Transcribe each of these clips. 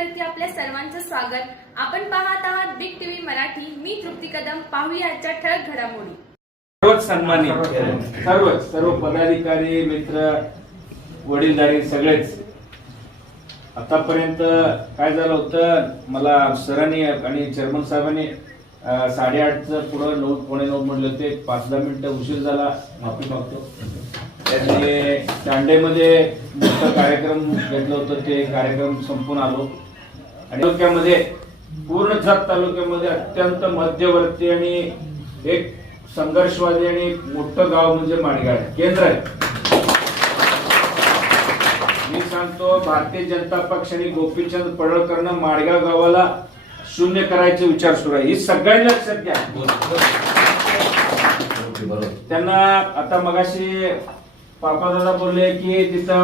चॅनलवरती आपल्या सर्वांचं स्वागत. आपण पाहत आहात बिग टीव्ही मराठी. मी तृप्ती कदम. पाहूया आजच्या ठळक घडामोडी. सर्वच सन्मानित सर्व पदाधिकारी मित्र वडीलधारी सगळेच. आतापर्यंत काय झालं होतं, मला सरांनी आणि चेअरमन साहेबांनी 8:30चं पुढं 9:15 म्हटले होते. 5-10 मिनिटं उशीर झाला, माफी मागतो. त्यांनी दांडेमध्ये मोठा कार्यक्रम घेतलं होतं, ते कार्यक्रम संपून आलो आणि तालुक्यामध्ये पूर्ण जत तालुक्यामध्ये अत्यंत मध्यवर्ती आणि एक संघर्षवादी आणि मोठं गाव म्हणजे माडगाळ केंद्र आहे. मी सांगतो, भारतीय जनता पक्ष आणि गोपीचंद पडळकरनं माडगाव गावाला शून्य करायचे विचार सुरू आहे. ही सगळ्यांना लक्षात घ्या. त्यांना आता मगाशी पापादादा बोलले की तिथं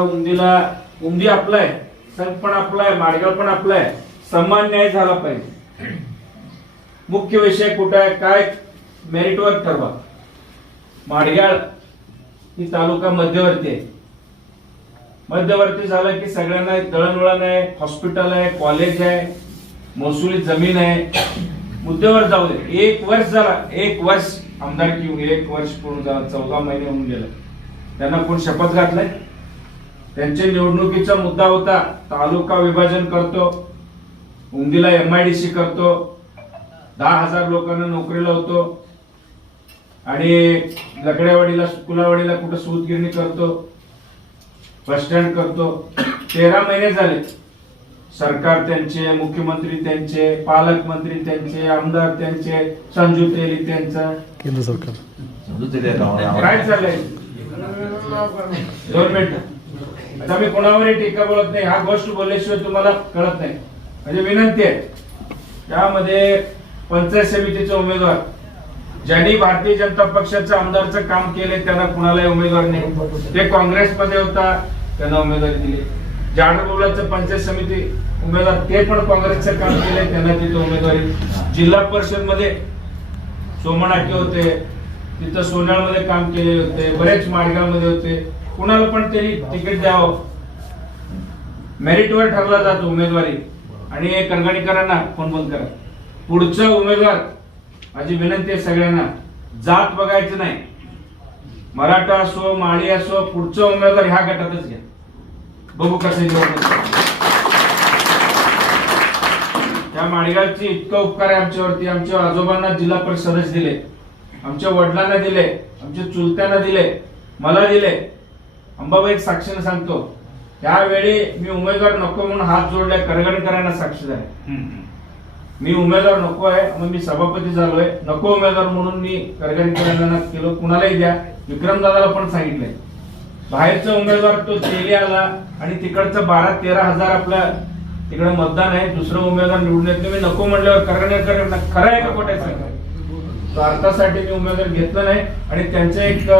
उंदी आपला आहे, संघ पण आपला आहे, माडगाव पण आपला आहे, समान न्याय झाला पाहिजे. मुख्य विषय कुठं आहे, काय मेरिटवर ठरवा. माडगाळ ही तालुका मध्यवर्ती आहे. मध्यवर्ती झालं की सगळ्यांना दळणवळण आहे, हॉस्पिटल आहे, कॉलेज आहे, महसुली जमीन आहे. मुद्द्यावर जाऊ दे. 1 वर्ष झाला, 1 वर्ष आमदारकी होऊन 1 वर्ष पूर्ण झालं, 14 महिने होऊन गेले. त्यांना कोण शपथ घातलाय? त्यांच्या निवडणुकीचा मुद्दा होता तालुका विभाजन करतो, उंदीला MIDC करतो, 10,000 लोकांना नोकरीला होतो आणि लकड्यावाडीला कुलावाडीला कुठं सूतगिरणी करतो, बस स्टँड करतो. 13 महिने झाले. सरकार त्यांचे, मुख्यमंत्री त्यांचे, पालकमंत्री त्यांचे, आमदार त्यांचे, संजू तेली त्यांचा, केंद्र सरकार काय चाललंय? 2 मिनिट. आता मी कोणावरही टीका बोलत नाही, हा गोष्ट बोलल्याशिवाय तुम्हाला कळत नाही. म्हणजे विनंती आहे, त्यामध्ये पंचायत समितीचे उमेदवार ज्यांनी भारतीय जनता पक्षाच्या आमदारचं काम केले त्यांना कुणालाही उमेदवार नाही. ते काँग्रेसमध्ये होता, त्यांना उमेदवारी दिली. जाडबोलाचं पंचायत समिती उमेदवार ते पण काँग्रेसचं काम केले, त्यांना तिथे उमेदवारी. जिल्हा परिषद मध्ये सोमनाके होते, तिथं सोनाळमध्ये काम केले होते, बरेच माडगावमध्ये होते. कुणाला पण तरी तिकीट द्यावं. मेरिटवर ठरला जातो उमेदवारी. आणि करगणीकरांना फोन बंद करा. पुढचा उमेदवार, माझी विनंती आहे सगळ्यांना, जात बघायचं नाही. मराठा असो, माळी असो, पुढचा उमेदवार ह्या गटातच घ्या. बघू कसे निवडणूक. त्या माडगावची इतकं उपकार आहे आमच्यावरती. आमच्या आजोबांना जिल्हा परिषद सदस्य दिले, आमच्या वडिलांना दिले, आमच्या चुलत्यांना दिले, मला दिले. अंबाबाई साक्षीने सांगतो, त्यावेळी मी उमेदवार नको म्हणून हात जोडले, करगणीकरांना साक्षी आहे. मी उमेदवार नको आहे, मग मी सभापती झालोय, नको उमेदवार म्हणून मी करगणीकरांना केलं. कुणालाही द्या. विक्रमदादाला पण सांगितलंय. बाहेरचा उमेदवार तो तेली आला आणि तिकडचं 12-13 हजार आपल्या तिकडे मतदान आहे, दुसरं उमेदवार निवडून येत. मी नको म्हणल्यावर करगणीकरांना खरं आहे का खोटं सांगा. अर्थासाठी मी उमेदवार घेतलं नाही. आणि त्यांचं एक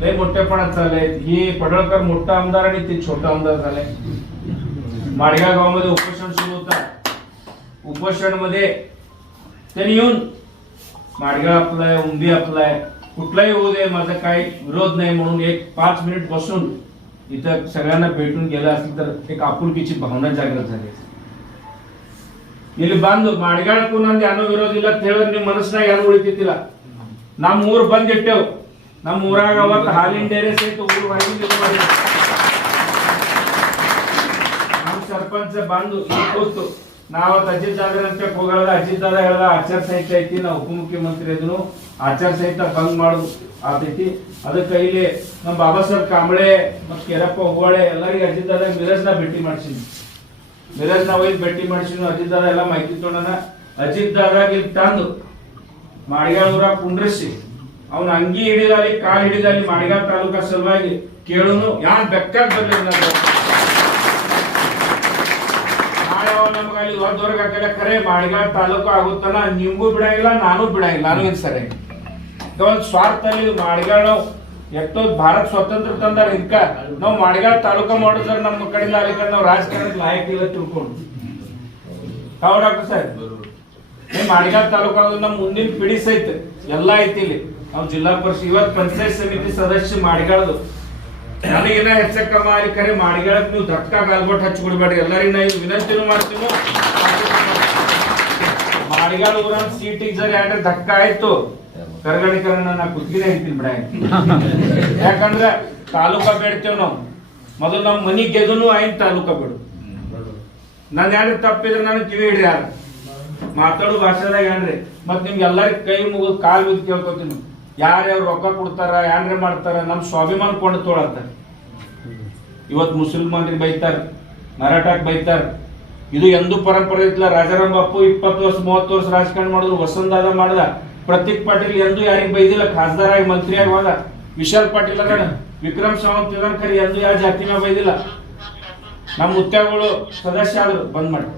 लय मोठेपणा चाललंय. ही पडळकर मोठा आमदार आणि ते छोटा आमदार झालाय. माडगाव गावामध्ये उपोषण सुरू होता. उपोषण मध्ये त्यांनी येऊन माडगाव आपलाय, उंदी आपलाय, कुठलाही होऊ दे, माझा काही विरोध नाही म्हणून 5 मिनिट बसून इथं सगळ्यांना भेटून गेलं असेल तर एक आपुलकीची भावना जागृत झाली. ಇಲ್ಲಿ ಬಂದು ಮಾಡಿಗಾಳ ಕೂನಂದಿ ಅನ್ನೋ ವಿರೋಧಿಲ್ಲ ಹೇಳಿ ನಿಮ್ಮ ಮನಸ್ಸಿನಾಗ ಯಾರು ಉಳಿತಿದ್ದಿಲ್ಲ. ನಮ್ಮ ಊರು ಬಂದಿಟ್ಟೆವು. ನಮ್ಮ ಊರಾಗ ಅವತ್ತು ಹಾಲಿನ ಡೇರೆ ಸಹಿತ ಊರು ಹೊರಗಿಂದ ನಮ್ಮ ಸರ್ಪಂಚ ಬಂದು ಕೂತು ನಾವತ್ತು ಅಜಿತ್ ದಾದರಂತೆ ಹೋಗದ ಅಜಿತ್ ದಾದ ಹೇಳ್ದ ಆಚಾರ ಸಂಹಿತೆ ಐತಿ, ನಾವು ಉಪಮುಖ್ಯಮಂತ್ರಿ ಇದನ್ನು ಆಚಾರ ಸಂಹಿತೆ ಬಂದ್ ಮಾಡುದು ಆತೈತಿ. ಅದಕ್ಕೆ ಇಲ್ಲಿ ನಮ್ಮ ಬಾಬಾ ಸಾಹೇಬ್ ಕಾಂಬಳೆ ಮತ್ತು ಕೇರಪ್ಪ ಹೋಗೋಳೆ ಎಲ್ಲರಿಗೆ ಅಜಿತ್ ದಾದ ಮಿರಜ್ನ ಭೇಟಿ ಮಾಡಿಸಿದ್ವಿ. ಮಿರಜ್ ನಾವು ಭೇಟಿ ಮಾಡಿಸಿದ್ವಿ. ಅಜಿತ್ ದಾದ ಎಲ್ಲ ಮಾಹಿತಿ ತೊಗೊಂಡನ. ಅಜಿತ್ ದಾದಾಗ ಇಲ್ಲಿ ತಂದು ಮಾಡಿಗಾಳೂರ ಕುಂಡ್ರಿಸಿ ಅವನ ಅಂಗಿ ಹಿಡಿದಲ್ಲಿ ಕಾಲ್ ಹಿಡಿದಲ್ಲಿ ಮಾಡಿಗಾಳ ತಾಲೂಕಾ ಸಲುವಾಗಿ ಕೇಳುನು ಯಾನ್ ಬೆಕ್ಕಾಗ ಬರ್ಲಿಲ್ಲ. ನಾಳೆ ನಮ್ಗೆ ಅಲ್ಲಿ ಹೊರದವರ್ಗ ಹಾಕಲ್ಲ, ಖರೆ ಮಾಡಿಗಾಳ ತಾಲೂಕು ಆಗುತ್ತಾನ ನಿಮ್ಗೂ ಬಿಡಂಗಿಲ್ಲ, ನಾನು ಬಿಡಂಗಿಲ್ಲ. ನಾನು ಇದು ಸರಿ ಸ್ವಾರ್ಥ ಮಾಡಿಗಾಳ ಎಷ್ಟೋ ಭಾರತ ಸ್ವಾತಂತ್ರ್ಯ ತಂದಾರ. ಇದಕ್ಕ ನಾವು ಮಾಡಿಗಾಳ ತಾಲೂಕಾ ಮಾಡಿದ್ರೆ ನಮ್ಮ ಕಡೆಯಿಂದ ಅಲ್ಲಿ ನಾವು ರಾಜಕಾರಣಕ್ಕೆ ಲಾಯಕ್ ಇಲ್ಲ ತಿಳ್ಕೊಂಡು. ಹೌದು ಡಾಕ್ಟರ್ ಸಾಹೇಬ್, ಮಾಡಿಗಾಳ ತಾಲೂಕಾ ನಮ್ಮ ಮುಂದಿನ ಪಿಡಿ ಸಹಿತ ಎಲ್ಲ ಐತಿ ಇಲ್ಲಿ. ನಾವು ಜಿಲ್ಲಾ ಪರಿಷತ್ ಇವತ್ತು ಪಂಚಾಯತ್ ಸಮಿತಿ ಸದಸ್ಯ ಮಾಡಿಗಾಳದು ನನಗಿನ ಹೆಚ್ಚಕ್ಕ ಮಾಡಿ ಕರೆ ಮಾಡಿಗಳಕ್ ನೀವು ಧಕ್ಕ ಗಾಲ್ಬಟ್ ಹಚ್ಚಿ ಕೊಡ್ಬೇಡ್ರಿ. ಎಲ್ಲರಿಗೂ ನಾ ವಿನಂತಿನೂ ಮಾಡ್ತೀವಿ. ಮಾಡಿಗಾಳ ಊರನ್ ಸೀಟಿಗೆ ಜರ ಯಾರ ಧಕ್ಕ ಆಯ್ತು ಕರ್ಗಡಿಕರನ್ನ ನಾ ಕುತ್ತಿಗೆ ಹಿಡ್ತೀನಿ ಬಿಡ. ಯಾಕಂದ್ರೆ ತಾಲೂಕಾ ಬೇಡ್ತೇವ್ ನಾವು. ಮೊದಲು ನಮ್ ಮನಿ ಗೆದನು ಆಯ್ತು ತಾಲೂಕಾ ಬೇಡು. ನನ್ ಯಾರು ತಪ್ಪಿದ್ರೆ ನಾನು ಕಿವಿ ಹಿಡ್ರಿ ಯಾರು ಮಾತಾಡೋ ಭಾಷೆದಾಗ ಏನ್ರಿ. ಮತ್ ನಿಮ್ಗೆ ಎಲ್ಲರಿಗೂ ಕೈ ಮುಗಿದು ಕಾಲ್ ಬಿದ್ದು ಕೇಳ್ಕೊತೀನಿ, ಯಾರ್ಯಾರು ರೊಕ್ಕ ಕೊಡ್ತಾರ ಏನ್ರ ಮಾಡ್ತಾರ ನಮ್ ಸ್ವಾಭಿಮಾನ ಕೊಂಡು ತೊಳತ್ತಾರ. ಇವತ್ ಮುಸಲ್ಮಾನ್ರಿಗೆ ಬೈತಾರ, ಮರಾಠಕ್ ಬೈತಾರ. ಇದು ಎಂದೂ ಪರಂಪರೆ ಇತ್ತಲ್ಲ. ರಾಜಾರಾಮ್ ಬಾಪು 20 ವರ್ಷ 30 ವರ್ಷ ರಾಜಕಾರಣ ಮಾಡಿದ್ರು. ವಸಂತದಾದ ಮಾಡ್ದ. ಪ್ರತೀಕ್ ಪಾಟೀಲ್ ಎಂದೂ ಯಾರಿಗ್ ಬೈದಿಲ್ಲ. ಖಾಸದಾರಾಗಿ ಮಂತ್ರಿಯಾಗಿ ಹೋದ. ವಿಶಾಲ್ ಪಾಟೀಲ್ ಅದಾನ, ವಿಕ್ರಮ್ ಸಾವಂತ್ ಇದಾನ, ಖರೀ ಎಂದೂ ಯಾವ ಜಾತಿನ ಬೈದಿಲ್ಲ. ನಮ್ಮ ಮುತ್ಯಾಗಳು ಸದಸ್ಯ ಆದ್ರು ಬಂದ್ ಮಾಡಿ.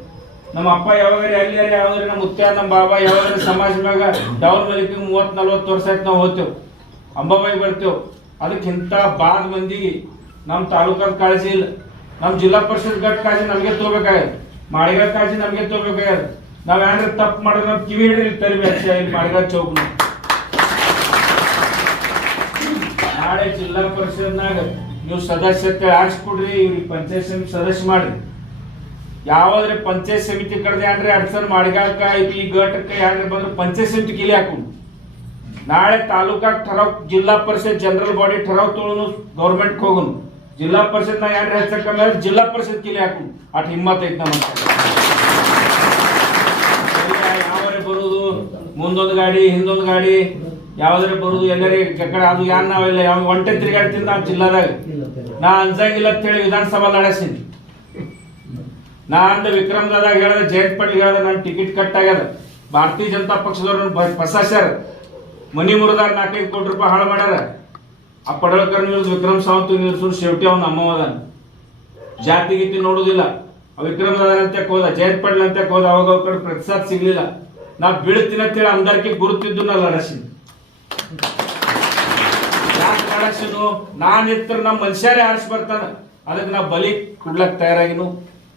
ನಮ್ಮ ಅಪ್ಪ ಯಾವಾಗ ಅಲ್ಲಿ ಯಾವ್ದ್ರಿ ನಮ್ಮ ಮುತ್ಯ ನಮ್ಮ ಬಾಬಾ ಯಾವಾಗ ಸಮಾಜ ಮ್ಯಾಗ ಡೌನ್ ಮಲಿಕೆ 30-40 ವರ್ಷ ಆಯ್ತು ನಾವು ಹೋಗ್ತೇವ್, ಅಂಬಾಬಾಯಿ ಬರ್ತೇವ್. ಅದಕ್ಕಿಂತ ಬಾದ್ ಮಂದಿಗೆ ನಮ್ಮ ತಾಲೂಕದ ಕಾಳಜಿ ಇಲ್ಲ. ನಮ್ಮ ಜಿಲ್ಲಾ ಪರಿಷತ್ ಗಟ್ ಕಾಳಜಿ ನಮಗೆ ತಗೋಬೇಕಾಗ್ಯದ, ಮಾಡಿಗಳ ಕಾಳಜಿ ನಮಗೆ ತಗೋಬೇಕಾಗ್ಯದ. ನಾವ್ ಏನಾರ ತಪ್ಪು ಮಾಡಿದ್ರೆ ನಾವು ಕಿವಿ ಹಿಡ್ರಿ ತರಿಬೇಕು ಇಲ್ಲಿ ಮಾಡಿಗಳ ಚೌಕ್. ನಾಳೆ ಜಿಲ್ಲಾ ಪರಿಷತ್ನಾಗ ನೀವು ಸದಸ್ಯತೆ ಆರಿಸ್ಕೊಡ್ರಿ, ಇವ್ರಿಗೆ ಪಂಚಾಯತ್ ಸಮಿತಿ ಸದಸ್ಯ ಮಾಡ್ರಿ. ಯಾವಾದ್ರೆ ಪಂಚಾಯತ್ ಸಮಿತಿ ಕಡ್ದೆ ಏನ್ರಿ ಅಡ್ಸನ್ ಮಾಡಿಗಾಕ ಈ ಗಟಕ್ಕ ಏನ್ರಿ ಬಂದ್ರೆ ಪಂಚಾಯತ್ ಸಮಿತಿ ಕಿಲಿ ಹಾಕೊಂಡು ನಾಳೆ ತಾಲೂಕಾಗ ಠರಾವ್ ಜಿಲ್ಲಾ ಪರಿಷತ್ ಜನರಲ್ ಬಾಡಿ ಠರಾವ್ ತೊಗೊಳನು ಗೌರ್ಮೆಂಟ್ ಹೋಗುನು. ಜಿಲ್ಲಾ ಪರಿಷತ್ ನಾ ಏನ್ರಿ ಹೆಚ್ಚಕ್ಕ ಮೇಲೆ ಜಿಲ್ಲಾ ಪರಿಷತ್ ಕಿಲಿ ಹಾಕೊಂಡು ಅಟ್ ಹಿಮ್ಮತ್ ಐತ್ ನಮ್ಮ. ಯಾವರೆ ಬರುದು ಮುಂದೊಂದು ಗಾಡಿ ಹಿಂದೊಂದು ಗಾಡಿ ಯಾವ್ದಾರೆ ಬರುದು ಎಲ್ಲರಿ ಕಡೆ ಅದು ಯಾನ್ ನಾವೆಲ್ಲ ಯಾವ ಒಂಟೆ ತಿರುಗಾಡ್ತೀನಿ ನಾವು ಜಿಲ್ಲಾದಾಗ. ನಾ ಅನ್ಸಂಗಿಲ್ಲ ಅಂತ ಹೇಳಿ ವಿಧಾನಸಭಾ ಲಡಸಿನಿ. ನಾ ಅಂದ ವಿಕ್ರಮ್ ದಾದಾಗ ಹೇಳ್ದ, ಜಯಂತ್ ಪಾಟೀಲ್ ಹೇಳ್ದ, ನನ್ ಟಿಕೆಟ್ ಕಟ್ ಆಗ್ಯದ. ಭಾರತೀಯ ಜನತಾ ಪಕ್ಷದವ್ರ ಫಸಾಸ್ಯಾರ, ಮನಿ ಮುರಿದಾರ, 4 ಕೋಟಿ ರೂಪಾಯಿ ಹಾಳು ಮಾಡ್ಯಾರ. ಆ ಪಡಳ್ಕರ್ ನಿಲ್ಸ್ ವಿಕ್ರಮ್ ಸಾವಂತ್ ನಿಲ್ಸು ಶೆವಟಿ ಅವ್ನ ಅಮ್ಮವದನ್ ಜಾತಿ ಗೀತಿ ನೋಡುದಿಲ್ಲ. ವಿಕ್ರಮ್ ದಾದ ಅಂತ ಹೋದ, ಜಯಂತ್ ಪಾಟೀಲ್ ಅಂತ ಹೋದ. ಅವಾಗ ಅವ್ರ ಕಡೆ ಪ್ರತಿಸಾದ ಸಿಗ್ಲಿಲ್ಲ. ನಾ ಬೀಳ್ತೀನಿ ಅಂತ ಹೇಳಿ ಅಂದರ್ಕಿ ಗುರುತಿದ್ದು ನಾ ಲಡಸಿನಿ. ಯಾಕೆ ಲಡಸಿನು? ನಾನ್ ಇತ್ರ ನಮ್ಮ ಮನುಷ್ಯರೇ ಆರಿಸಿ ಬರ್ತಾನ. ಅದಕ್ಕೆ ನಾ ಬಲಿ ಕೊಡ್ಲಕ್ ತಯಾರಾಗಿನು.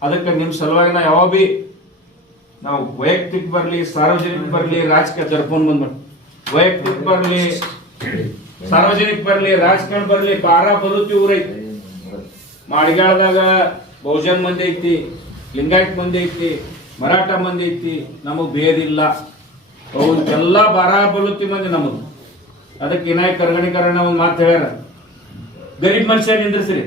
ಅದಕ್ಕೆ ನಿಮ್ ಸಲುವಾಗಿ ನಾ ಯಾವ ಬಿ ನಾವು ವೈಯಕ್ತಿಕ ಬರ್ಲಿ ಸಾರ್ವಜನಿಕ ಬರ್ಲಿ ರಾಜಕೀಯ ಜರ್ಕೊಂಡ್ ಬಂದ್ಬಿಟ್ಟು ವೈಯಕ್ತಿಕ ಬರ್ಲಿ ಸಾರ್ವಜನಿಕ ಬರ್ಲಿ ರಾಜಕಾರಣ ಬರ್ಲಿ ಬಾರಾ ಬರುತ್ತಿ ಊರೈತಿ. ಮಾಡಿಗಾಳದಾಗ ಬಹುಜನ್ ಮಂದಿ ಐತಿ, ಲಿಂಗಾಯತ್ ಮಂದಿ ಐತಿ, ಮರಾಠ ಮಂದಿ ಐತಿ. ನಮಗ್ ಭೇದಿಲ್ಲ. ಎಲ್ಲಾ ಬಾರಾ ಬರುತ್ತಿ ಮಂದಿ ನಮಗ್. ಅದಕ್ಕೆ ವಿನಾಯಕ್ ಕರ್ಗಣಿಕರಣ ಒಂದ್ ಮಾತು ಹೇಳ್ಯಾರ, ಗರೀಬ್ ಮನುಷ್ಯ ನಿಂದ್ರಿಸ್ರಿ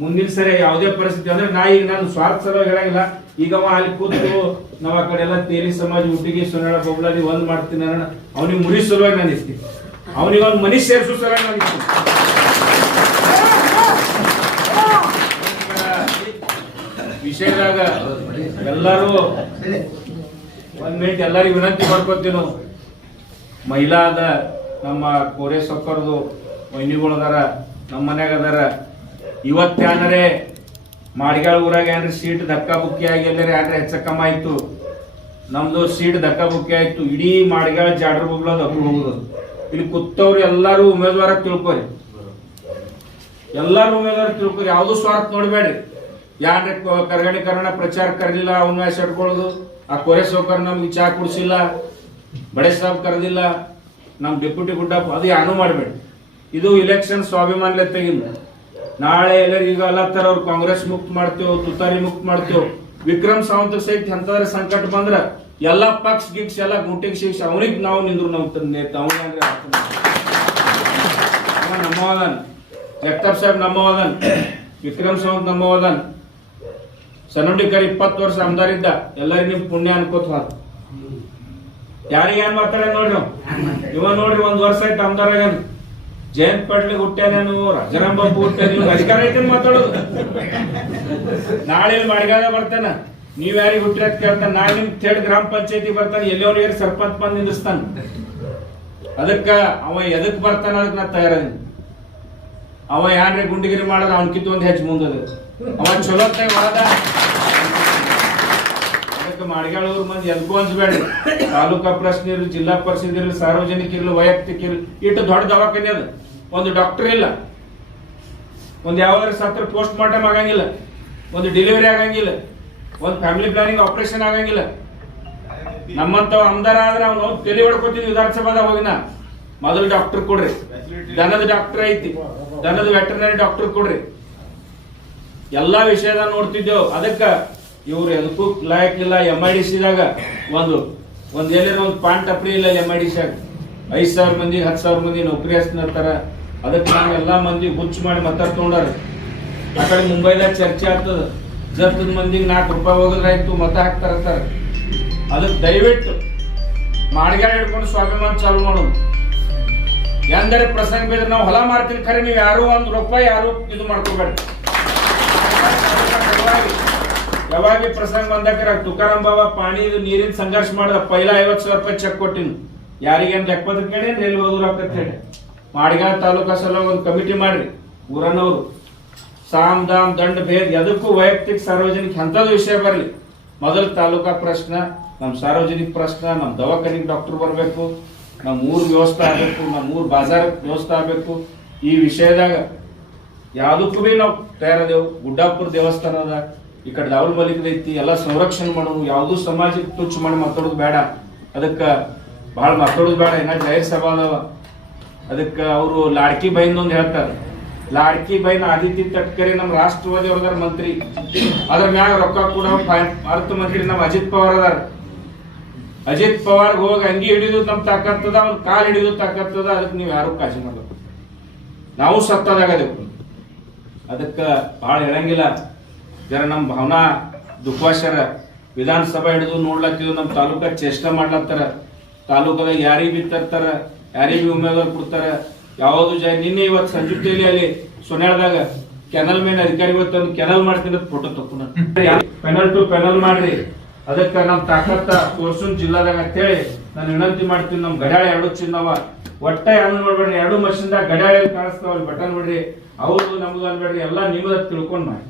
ಮುಂದಿನ ಸರಿ ಯಾವುದೇ ಪರಿಸ್ಥಿತಿ. ಅಂದ್ರೆ ನಾ ಈಗ ನಾನು ಸ್ವಾರ್ಥ ಸಲುವಾಗಿ ಹೇಳಂಗಿಲ್ಲ. ಈಗ ಅವ ಅಲ್ಲಿ ಕೂತು ನಾವ್ ಆ ಕಡೆ ಎಲ್ಲ ತೇಲಿ ಸಮಾಜ ಹುಟ್ಟಿಗೆ ಸೊನ್ನಾಳ ಬೊಬ್ಲಾದಿ ಒಂದ್ ಮಾಡ್ತೀನಿ ಅನ್ನೋಣ. ಅವನಿಗೆ ಮುರಿ ಸಲುವಾಗಿ ನಾನು ಇಸ್ತೀನಿ, ಅವನಿಗೆ ಒಂದು ಮನಿ ಸೇರಿಸೋ ಸಲುವಾಗಿ ನಾನು ಇಸ್ತೀನಿ. ವಿಷಯದಾಗ ಎಲ್ಲರೂ ಒಂದ್ ಮಿನಿಟ್ ಎಲ್ಲರಿಗೂ ವಿನಂತಿ ಮಾಡ್ಕೊತೀವಿ ನಾವು. ಮಹಿಳಾ ಅದ, ನಮ್ಮ ಕೋರೆ ಸೊಕ್ಕರ್ದು ವೈನಿಗಳು ಅದಾರ, ನಮ್ಮ ಮನ್ಯಾಗ ಅದಾರ. ಇವತ್ತೇನರೆ ಮಾಡಿಗಾಳ ಊರಾಗ ಏನ್ರಿ ಸೀಟ್ ಧಕ್ಕಾ ಬುಕ್ಕಿ ಆಗಿ ಎಲ್ಲರೇ ಏನ್ರಿ ಹೆಚ್ಚ ಕಮ್ಮ ಆಯ್ತು. ನಮ್ದು ಸೀಟ್ ಧಕ್ಕಾ ಬುಕ್ಕಿ ಆಯ್ತು. ಇಡೀ ಮಾಡಿಗಾಳ ಜಾಡ್ರ ಬೊಬ್ಲದ ಅಪ್ರು ಹೋಗುದು. ಇಲ್ಲಿ ಕೂತವ್ರು ಎಲ್ಲಾರು ಉಮೇದ್ವಾರ ತಿಳ್ಕೊರಿ, ಎಲ್ಲಾರು ಉಮೇದ್ವಾರ ತಿಳ್ಕೊರಿ. ಯಾವ್ದು ಸ್ವಾರ್ಥ ನೋಡ್ಬೇಡ್ರಿ. ಯಾನ್ರಿ ಕರ್ಗಣೀಕರಣ ಪ್ರಚಾರ ಕರೆದಿಲ್ಲ ಅವನ್ನ ಸೆಟ್ಕೊಳ್ಳೋದು. ಆ ಕೊರೆ ಸೌಕರ್ ನಮ್ಗೆ ಚಾ ಕುಡಿಸಿಲ್ಲ, ಬಡೆ ಸಾಬ್ ಕರೆದಿಲ್ಲ, ನಮ್ ಡೆಪ್ಯೂಟಿ ಗುಡ್ಡಪ್ಪ, ಅದು ಯಾನು ಮಾಡ್ಬೇಡಿ. ಇದು ಇಲೆಕ್ಷನ್ ಸ್ವಾಭಿಮಾನ್ಯ ತೆಗಿಲ್ಲ. ನಾಳೆ ಎಲ್ಲರೂ ಈಗ ಅಲ್ಲತ್ತಾರ ಅವ್ರು ಕಾಂಗ್ರೆಸ್ ಮುಕ್ತ ಮಾಡ್ತೇವ್, ತುತಾರಿ ಮುಕ್ತ ಮಾಡ್ತೇವ್. ವಿಕ್ರಮ್ ಸಾವಂತ್ ಸಹಿತ ಎಂತಂದ್ರೆ ಸಂಕಟ ಬಂದ್ರ ಎಲ್ಲಾ ಪಕ್ಷ ಗಿಕ್ಸ್ ಎಲ್ಲ ಗುಂಟಿಗೆ ಶಿಕ್ಷ ಅವನಿಗೆ ನಾವು ನಿಂದ್ರು ನಾವು ನಮ್ಮವದನ್. ಜಗತಾಪ್ ಸಾಹೇಬ್ ನಮ್ಮವದನ್, ವಿಕ್ರಮ್ ಸಾವಂತ್ ನಮ್ಮವದನ್. ಸನ್ನಂಡಿಕರ್ 20 ವರ್ಷ ಆಮದಾರಿದ್ದ. ಎಲ್ಲರಿಗೂ ನಿಮ್ ಪುಣ್ಯ ಅನ್ಕೋತ ಯಾರಿಗೆ ಏನ್ ಮಾತಾಡ ನೋಡ್ರಿ. ಇವ ನೋಡ್ರಿ 1 ವರ್ಷ ಆಯ್ತು ಆಮದಾರಾಗ. ಜಯಂತ್ ಪಾಟೀಲ್ ಹುಟ್ಟ್ಯಾನೇನು, ರಾಜಾರಾಮ್ ಬಾಬು ಹುಟ್ಟ್ಯಾನ, ಅಧಿಕಾರ ಐತೆ ಮಾತಾಡೋದು. ನಾಳೆ ಮಾಡಿಗಾದ ಬರ್ತಾನ, ನೀವ್ ಯಾರಿಗೆ ಹುಟ್ಟಿರ ಕೇಳ್ತಾನ. ನಾಳೆ ನಿಮ್ ಥೇಡ್ ಗ್ರಾಮ ಪಂಚಾಯತಿ ಬರ್ತಾನೆ, ಎಲ್ಲಿಯವ್ರಿಗೆ ಸರ್ಪಂಚ್ ಬಂದ್ ನಿಂದಿಸ್ತಾನ. ಅದಕ್ಕ ಅವ ಎದಕ್ ಬರ್ತಾನ ಅದಕ್ಕೆ ನಾ ತಯಾರದೀನಿ. ಅವ ಯಾನ್ರಿ ಗುಂಡಿಗಿರಿ ಮಾಡೋದು ಅವ್ನಕಿತ್ತು ಒಂದ್ ಹೆಚ್ಚು ಮುಂದದ. ಅವ ಚಲೋತ್ತಾಗ ಹೋದ. ಅದಕ್ಕೆ ಮಾಡಿಗಾಳವ್ರ ಮಂದಿ ಎಲ್ಗೂ ಅನ್ಸ್ಬೇಡ್ರಿ. ತಾಲೂಕಾ ಪ್ರಶ್ನೆ ಇರ್ಲಿ, ಜಿಲ್ಲಾ ಪರಿಷತ್ ಇರ್ಲಿ, ಸಾರ್ವಜನಿಕ ಇರ್ಲಿ, ವೈಯಕ್ತಿಕ ಇರ್ಲಿ, ಇಟ್ಟು ದೊಡ್ಡ ದವಾಖಾನೆ ಅದು. ಒಂದು ಡಾಕ್ಟರ್ ಇಲ್ಲ, ಒಂದು ಯಾವ್ದಾದ್ರು ಸತ್ರ ಪೋಸ್ಟ್ ಮಾರ್ಟಮ್ ಆಗಂಗಿಲ್ಲ, ಒಂದು ಡೆಲಿವರಿ ಆಗಂಗಿಲ್ಲ, ಒಂದು ಫ್ಯಾಮಿಲಿ ಪ್ಲಾನಿಂಗ್ ಆಪರೇಷನ್ ಆಗಂಗಿಲ್ಲ. ನಮ್ಮಂತವ ಆಮದಾರ ಆದ್ರೆ ಅವ್ನು ತಲೆ ಹೊಡ್ಕೊತೀನಿ ವಿಧಾನಸಭಾದಾಗ ಹೋಗಿನ. ಮೊದಲು ಡಾಕ್ಟರ್ ಕೊಡ್ರಿ, ದನದ ಡಾಕ್ಟರ್ ಐತಿ, ದನದ ವೆಟರ್ನರಿ ಡಾಕ್ಟರ್ ಕೊಡ್ರಿ. ಎಲ್ಲಾ ವಿಷಯದ ನೋಡ್ತಿದ್ದೇವು. ಅದಕ್ಕ ಇವ್ರು ಎದಕ್ಕೂ ಲಾಯಕ್ಕಿಲ್ಲ. MIDC ದಾಗ ಒಂದ್ ಎಲ್ಲೇನೋ ಒಂದು ಪಾನ್ ಟಪ್ರಿ ಇಲ್ಲ. MIDC 5,000 ಮಂದಿ 10,000 ಮಂದಿ ನೌಕರಿ ಹಚ್ತಾರ. ಅದಕ್ಕೆ ನಾವು ಎಲ್ಲಾ ಮಂದಿ ಹುಚ್ಚು ಮಾಡಿ ಮಾತಾಡ್ಕೊಂಡಾರ. ಆ ಕಡೆ ಮುಂಬೈದಾಗ ಚರ್ಚೆ ಆಗ್ತದ, ಜರ್ತದ ಮಂದಿಗೆ 4 ರೂಪಾಯಿ ಹೋಗೋದ್ರಾಯ್ತು ಮತ ಹಾಕ್ತಾರ. ಅದಕ್ಕೆ ದಯವಿಟ್ಟು ಮಾಡ್ಗಾಡ್ ಹಿಡ್ಕೊಂಡು ಸ್ವಾಭಿಮಾನ ಚಾಲು ಮಾಡೋದು. ಎಂದರೆ ಪ್ರಸಂಗ ಬೇರೆ ನಾವು ಹೊಲ ಮಾರ್ತೀವಿ ಖರೆ, ನೀವು ಯಾರು 1 ರೂಪಾಯಿ ಯಾರು ಇದು ಮಾಡ್ಕೋಬೇಡಿ. ಯಾವಾಗ ಪ್ರಸಂಗ ಬಂದಾಕರ ತುಕಾರಾಮ್ ಬಾಬಾ ಪಾಣಿ ನೀರಿನ ಸಂಘರ್ಷ ಮಾಡಿದ ಪೈಲ 50,000 ರೂಪಾಯಿ ಚೆಕ್ ಕೊಟ್ಟಿನಿ. ಯಾರಿಗೇನ್ ಲೆಕ್ಕದ ಕೇಳಿ ರೇಲ್ ಹೋದ್ರು ಅಂತ ಹೇಳಿ ಮಾಡ್ಗಾಡ್ ತಾಲೂಕಾ ಸಲ ಒಂದು ಕಮಿಟಿ ಮಾಡ್ರಿ. ಊರನ್ನವರು ಸಾಮ್ ದಾಮ್ ದಂಡ ಭೇದ ಎದಕ್ಕೂ ವೈಯಕ್ತಿಕ ಸಾರ್ವಜನಿಕ ಎಂಥದ್ದು ವಿಷಯ ಬರಲಿ, ಮೊದಲು ತಾಲೂಕಾ ಪ್ರಶ್ನೆ, ನಮ್ಮ ಸಾರ್ವಜನಿಕ ಪ್ರಶ್ನೆ, ನಮ್ಮ ದವಾಖಾನಿಗೆ ಡಾಕ್ಟರ್ ಬರಬೇಕು, ನಮ್ಮ ಊರ್ ವ್ಯವಸ್ಥೆ ಆಗಬೇಕು, ನಮ್ಮ ಊರ್ ಬಾಜಾರ್ ವ್ಯವಸ್ಥೆ ಆಗಬೇಕು. ಈ ವಿಷಯದಾಗ ಯಾವುದಕ್ಕೂ ಭೀ ನಾವು ತಯಾರದೇವು. ಗುಡ್ಡಾಪುರ ದೇವಸ್ಥಾನ ಅದ, ಈ ಕಡೆ ದಾವಲ್ ಮಲಿಕದ ಐತಿ, ಎಲ್ಲ ಸಂರಕ್ಷಣೆ ಮಾಡೋದು. ಯಾವುದೂ ಸಮಾಜಕ್ಕೆ ತುಚ್ಚು ಮಾಡಿ ಮಾತಾಡೋದು ಬೇಡ. ಅದಕ್ಕೆ ಭಾಳ ಮಾತಾಡೋದು ಬೇಡ. ಏನ ಜಾಹಿರ್ ಸಭಾ ಅದಾವ. ಅದಕ್ಕೆ ಅವರು ಲಾಡ್ಕಿ ಬೈನ್ ಒಂದು ಹೇಳ್ತಾರೆ. ಲಾಡ್ಕಿ ಬೈನ್ ಆದಿತ್ಯ ತಟ್ಕರೆ ನಮ್ಮ ರಾಷ್ಟ್ರವಾದಿ ಅವ್ರದಾರ ಮಂತ್ರಿ. ಅದ್ರ ಮ್ಯಾಗ ರೊಕ್ಕ ಕೂಡ ಅರ್ಥ ಮಂತ್ರಿ ನಮ್ಮ ಅಜಿತ್ ಪವಾರ್ ಅದಾರ. ಅಜಿತ್ ಪವಾರ್ ಹೋಗಿ ಅಂಗಿ ಹಿಡಿದು ನಮ್ ತಾಕತ್ತದ, ಅವ್ನ ಕಾಲ್ ಹಿಡಿದು ತಾಕತ್ತದ. ಅದಕ್ಕೆ ನೀವು ಯಾರು ಕಾಳಜಿ ಮಾಡಬೇಕು. ನಾವು ಸತ್ತದಾಗದೇವು. ಅದಕ್ಕ ಬಹಳ ಹೇಳಂಗಿಲ್ಲ. ಜರ ನಮ್ಮ ಭಾವನಾ ದುಃಖವಾಸ್ಯರ ವಿಧಾನಸಭಾ ಹಿಡಿದು ನೋಡ್ಲತ್ತಿದ್ವು. ನಮ್ಮ ತಾಲೂಕ ಚೇಷ್ಟೆ ಮಾಡ್ಲತ್ತಾರ. ತಾಲೂಕದಾಗ ಯಾರಿಗೆ ಬಿತ್ತರ್ತಾರ, ಯಾರಿಗೆ ಉಮೇದುವಾರ ಕೊಡ್ತಾರ. ಯಾವುದು ನಿನ್ನೆ ಇವತ್ತು ಸಂಜುಟ್ಟೇಲಿ ಅಲ್ಲಿ ಸೊನ್ಯಾಳದಾಗ ಕೆನಲ್ ಮೇಲೆ ಅಧಿಕಾರಿಗಳು ತಂದು ಕೆನಲ್ ಮಾಡ್ತೀನಿ ಫೋಟೋ ತಕೊಂಡ ಪೆನಲ್ ಟು ಪೆನಲ್ ಮಾಡ್ರಿ. ಅದಕ್ಕೆ ನಮ್ಮ ತಾಕತ್ತ ತೋರ್ಸುನ್ ಜಿಲ್ಲಾದಾಗ ಅಂತೇಳಿ ನಾನು ವಿನಂತಿ ಮಾಡ್ತೀನಿ. ನಮ್ ಗಡ್ಯಾಳ 2 ಚಿನ್ನವ ಒಟ್ಟ ಯಾರು ನೋಡ್ಬೇಡ್ರಿ. 2 ಮಷಿನ್ದಾಗ ಗಡ್ಯಾಳ ಕಾಣಿಸ್ತಾವ, ಬಟನ್ ಬಿಡ್ರಿ. ಹೌದು ನಮ್ದು ಅನ್ಬೇಡ್ರಿ, ಎಲ್ಲಾ ನಿಮ್ಮದ ತಿಳ್ಕೊಂಡ್ ಮಾಡಿ.